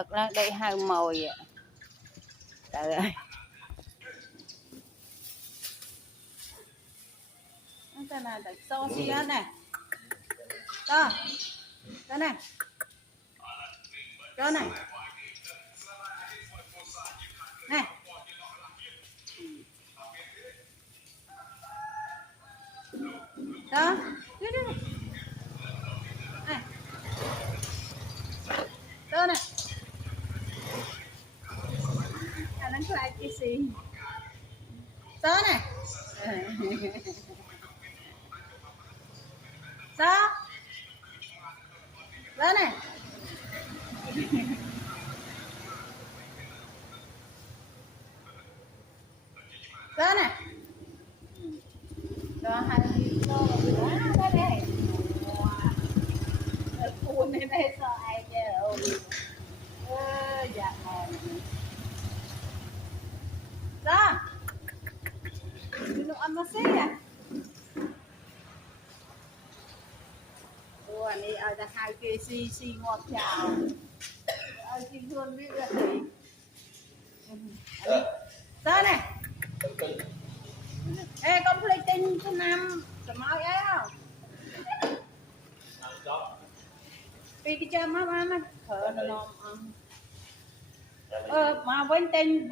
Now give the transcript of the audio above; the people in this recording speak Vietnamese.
thật ra đây hai mồi ạ. Trời ơi. Cái này là so xi này. Đó. Cái này. Cho này. Này. Đó. Này. Đó này. Nó lại cái gì? Đó này. Đó. Đó này. Đó này. Đó hai đó đây. Phun lên đây sao ai chứ? Dạ nè. Đó. Nó ăn nó xí à? Ủa này ở đây hai cái xì ngọt chào. Ở chị Hương biết là gì? Đó này. Ê con play tinh thứ năm rồi mau ấy không? Vì cái cho má thở nó ngon. Mà quên tinh